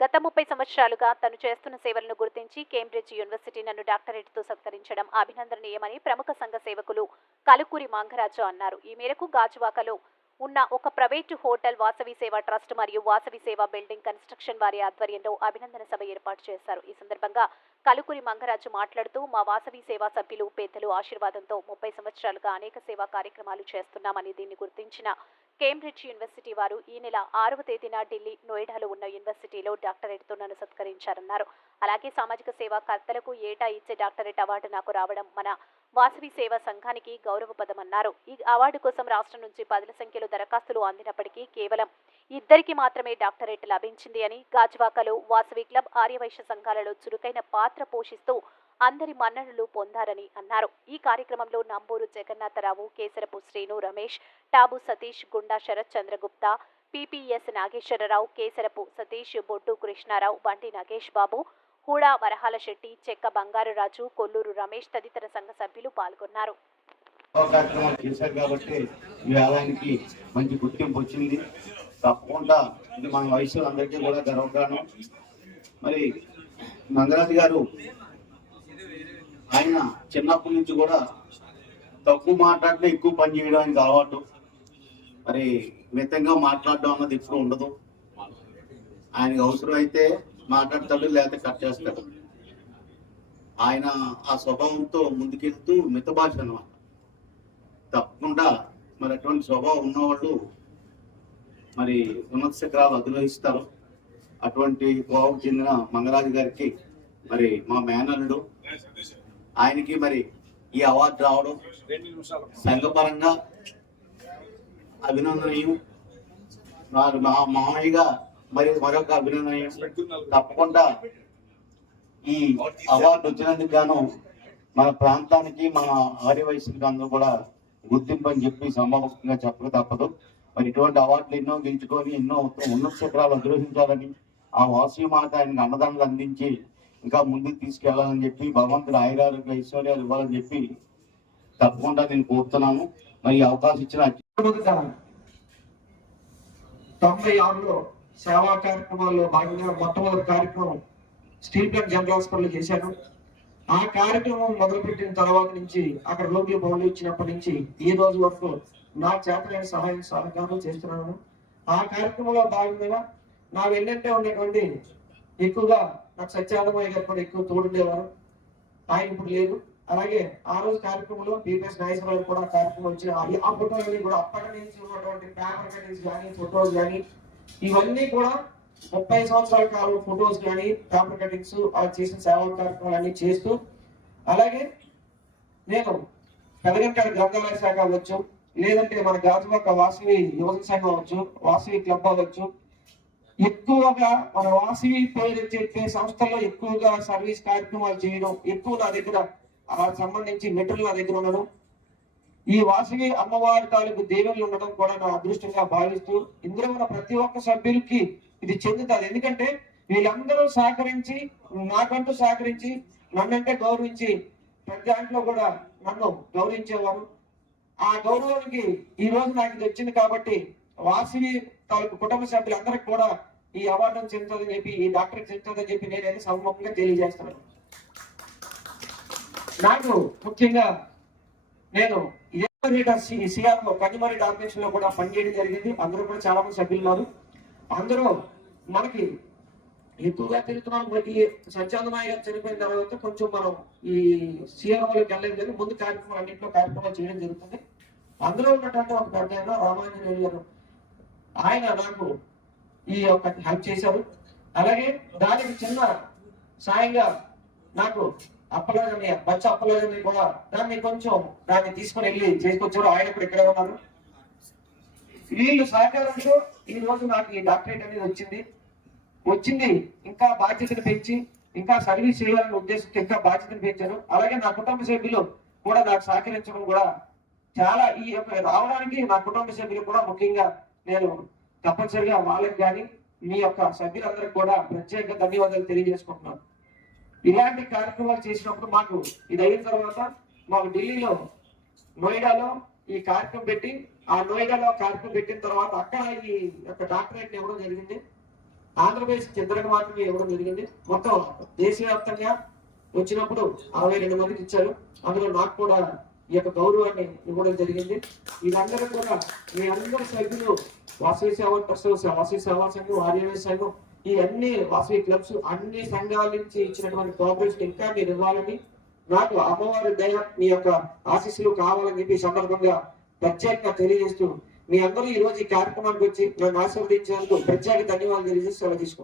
గత 30 సంవత్సరాలుగా తను చేస్తున్న సేవలను గుర్తించి కేంబ్రిడ్జ్ యూనివర్సిటీ నన్ను డాక్టరేట్తో సత్కరించడం అభినందనీయమని ప్రముఖ సంఘ సేవకులు కలుకూరి మంగరాజు అన్నారు. ఈ మేరకు గాజువాకలో ఉన్న ఒక ప్రైవేటు హోటల్ వాసవి సేవ ట్రస్ట్ మరియు వాసవి సేవ బిల్డింగ్ కన్స్ట్రక్షన్ వారి ఆధ్వర్యంలో అభినందన సభ ఏర్పాటు చేశారు. ఈ సందర్భంగా కలుకూరి మంగరాజు మాట్లాడుతూ మా వాసవి సేవా సభ్యులు పెద్దలు ఆశీర్వాదంతో 30 సంవత్సరాలుగా అనేక సేవా కార్యక్రమాలు చేస్తున్నామని దీన్ని గుర్తించిన కేంబ్రిడ్జ్ యూనివర్సిటీ వారు ఈ నెల 6వ తేదీన ఢిల్లీ నోయిడాలో ఉన్న యూనివర్సిటీలో డాక్టరేట్తో నన్ను సత్కరించారన్నారు. అలాగే సామాజిక సేవా కర్తలకు ఏటా ఇచ్చే డాక్టరేట్ అవార్డు నాకు రావడం మన వాసవి సేవా సంఘానికి గౌరవపదమన్నారు. ఈ అవార్డు కోసం రాష్ట్రం నుంచి 10ల సంఖ్యలో దరఖాస్తులు అందినప్పటికీ కేవలం 2 మాత్రమే డాక్టరేట్ లభించింది అని, గాజువాకలో వాసవి క్లబ్ ఆర్యవైశ్య సంఘాలలో చురుకైన పాత్ర పోషిస్తూ అందరి మన్ననలు పొందారని అన్నారు. ఈ కార్యక్రమంలో నంబూరు జగన్నాథరావు, కేసరపు శ్రీను, రమేష్, టాబు సతీష్, గుండా శరత్ చంద్రగుప్తా, పిపిఎస్ నాగేశ్వరరావు, కేసరపు సతీష్, బొడ్డు కృష్ణారావు, బండి నాగేష్ బాబు, హూడా వరహాల శెట్టి, చెక్క బంగారురాజు, కొల్లూరు రమేష్ తదితర సంఘ సభ్యులు పాల్గొన్నారు. మంచి గుర్తింపు వచ్చింది. తప్పకుండా ఇది మన వయసులందరికీ కూడా గర్వకారణం. మరి మంగరాజు గారు ఆయన చిన్నప్పటి నుంచి కూడా తక్కువ మాట్లాడితే ఎక్కువ పని చేయడానికి అలవాటు. మరి మితంగా మాట్లాడడం అన్నది ఇప్పుడు ఉండదు. ఆయనకు అవసరం అయితే మాట్లాడతాడు, లేకపోతే కట్ చేస్తాడు. ఆయన ఆ స్వభావంతో ముందుకెళ్తూ మిత భాష అన్నమాట. తప్పకుండా మరి అటువంటి స్వభావం ఉన్నవాళ్ళు మరి ఉన్నత శిఖరాలు అధిరోహిస్తారు. అటువంటి కోవకు చెందిన మంగరాజు గారికి మరి మా మేనల్లుడు ఆయనకి మరి ఈ అవార్డు రావడం సంఘపరంగా అభినందనీయం. మా మామయ్యగా మరి మరొక అభినందనీయం. తప్పకుండా ఈ అవార్డు వచ్చినందుకు గాను మన ప్రాంతానికి, మన ఆర్యవైశ్యులకి అందరూ కూడా గుర్తింపు అని చెప్పి సంభవంగా చెప్పక తప్పదు. మరి ఇటువంటి అవార్డులు ఎన్నో గెలుచుకొని ఎన్నో ఉన్నత శిఖరాలు అధిరోహించాలని, ఆ వాసవి మాత ఆయనకు అన్నదానాలు అందించి ఇంకా ముందుకు తీసుకెళ్లాలని చెప్పి భగవంతుడు ఆయురారోగ్య ఐశ్వర్యాలు ఇవ్వాలని చెప్పి తప్పకుండా నేను కోరుతున్నాను. మరి అవకాశం ఇచ్చిన 96లో సేవా కార్యక్రమాల్లో భాగంగా మొట్టమొదటి కార్యక్రమం స్టీల్ ప్లాంట్ జనరల్ హాస్పిటల్ చేశాను. ఆ కార్యక్రమం మొదలుపెట్టిన తర్వాత నుంచి అక్కడ రోగులు బౌలు ఇచ్చినప్పటి నుంచి ఈ రోజు వరకు నా చేతనైన సహాయం సహకారం చేస్తున్నాను. ఆ కార్యక్రమంలో భాగంగా నా వెన్నంటే ఉన్నటువంటి ఎక్కువగా నాకు సత్యానందమయ్య గారు కూడా ఎక్కువ తోడుండేవారు. ఆయన ఇప్పుడు లేదు. అలాగే ఆ రోజు కార్యక్రమంలో పిపిఎస్ నాగేశ్వరరావు కూడా కార్యక్రమం వచ్చి ఆ ఫోటోలన్నీ కూడా అప్పటి నుంచి ఉన్నటువంటి పేపర్ కటింగ్స్ కానీ, ఫొటోస్ కానీ, ఇవన్నీ కూడా 30 సంవత్సరాల కాలం ఫొటోస్ కానీ, పేపర్ కటింగ్స్, అలా చేసిన సేవా కార్యక్రమాలన్నీ చేస్తూ, అలాగే నేను పెదగంటాడు గ్రంథాలయ శాఖ అవ్వచ్చు, లేదంటే మన గాజువాక వాసవి యువజన సంఘం అవ్వచ్చు, వాసవి క్లబ్ అవ్వచ్చు, ఎక్కువగా మన వాసవి పేరు చెప్పే సంస్థల్లో ఎక్కువగా సర్వీస్ కార్యక్రమాలు చేయడం, ఎక్కువ నా దగ్గర సంబంధించి మెటీరియల్ నా దగ్గర ఉండడం, ఈ వాసవి అమ్మవారి తాలూకు దేవుళ్ళు ఉండడం కూడా నా అదృష్టంగా భావిస్తూ, ఇందులో ఉన్న ప్రతి ఒక్క సభ్యులకి ఇది చెందుతుంది. ఎందుకంటే వీళ్ళందరూ సహకరించి, నాకంటూ సహకరించి, నన్నంటే గౌరవించి ప్రతి దాంట్లో కూడా నన్ను గౌరవించేవారు. ఆ గౌరవానికి ఈ రోజు నాకు ఇది వచ్చింది కాబట్టి వాసవి తాలూకు కుటుంబ సభ్యులందరికీ కూడా ఈ అవార్డును చెందుతుందని చెప్పి, ఈ డాక్టరేట్ చెందుతుందని చెప్పి నేనైతే సముఖంగా తెలియజేస్తున్నాను. నాకు ముఖ్యంగా నేను సిఆర్ఓ కన్జ్యూమర్ ఆర్గనైజేషన్ లో కూడా పనిచేయడం జరిగింది. అందరూ కూడా చాలా మంది సభ్యులు ఉన్నారు. అందరూ మనకి ఎక్కువగా తిరుగుతున్నాం. ఈ సత్యానందమయ్య గారు చనిపోయిన తర్వాత కొంచెం మనం ఈ సిఆర్ఓలోకి వెళ్ళలేదు, కానీ ముందు కార్యక్రమాలు అన్నింటిలో కార్యక్రమాలు చేయడం జరుగుతుంది. అందులో ఉన్నటువంటి ఒక పెద్ద ఆయన రామాంజనేయులు గారు, ఆయన నాకు ఈ యొక్క హెల్ప్ చేశారు. అలాగే దానికి చిన్న సాయంగా నాకు అప్పలాగని బచ్చ అప్పలాగని కూడా దాన్ని తీసుకుని వెళ్ళి చేసుకొచ్చారు. ఆయన ఇప్పుడు ఇక్కడే ఉన్నారు. వీళ్ళు సహకారంతో ఈ రోజు నాకు ఈ డాక్టరేట్ అనేది వచ్చింది. ఇంకా బాధ్యతను పెంచి ఇంకా సర్వీస్ చేయాలనే ఉద్దేశంతో ఇంకా బాధ్యతను పెంచారు. అలాగే నా కుటుంబ సభ్యులు కూడా నాకు సహకరించడం కూడా చాలా, ఈ యొక్క రావడానికి నా కుటుంబ సభ్యులు కూడా ముఖ్యంగా నేను తప్పనిసరిగా వాళ్ళకి కానీ మీ యొక్క సభ్యులందరికీ కూడా ప్రత్యేక ధన్యవాదాలు తెలియజేసుకుంటున్నాను. ఇలాంటి కార్యక్రమాలు చేసినప్పుడు మాకు ఇది అయిన తర్వాత మాకు ఢిల్లీలో నోయిడాలో ఈ కార్యక్రమం పెట్టి, ఆ నోయిడాలో కార్యక్రమం పెట్టిన తర్వాత అక్కడ ఈ యొక్క డాక్టరేట్ ఇవ్వడం జరిగింది. ఆంధ్రప్రదేశ్ ఇద్దరికి మాత్రమే ఇవ్వడం జరిగింది. మొత్తం దేశవ్యాప్తంగా వచ్చినప్పుడు 62 మందికి ఇచ్చారు. అందులో నాకు కూడా ఈ యొక్క గౌరవాన్ని ఇవ్వడం జరిగింది. వీళ్ళందరూ కూడా మీ అందరి సభ్యులు వాసవి సేవా ట్రస్ట్, వాసవి సేవా సంఘం, ఆర్యవైశ్య సంఘం, ఈ అన్ని వాసవి క్లబ్స్, అన్ని సంఘాల నుంచి ఇచ్చినటువంటి కోఆపరేషన్ ఇంకా మీరు ఇవ్వాలని, నాకు అమ్మవారి దయ మీ యొక్క ఆశీస్సులు కావాలని చెప్పి ఈ సందర్భంగా ప్రత్యేకంగా తెలియజేస్తూ, మీ అందరూ ఈ రోజు ఈ కార్యక్రమానికి వచ్చి నన్ను ఆశీర్వదించినందుకు ప్రత్యేక ధన్యవాదాలు తెలియజేస్తూ సెలవు తీసుకుంటాను.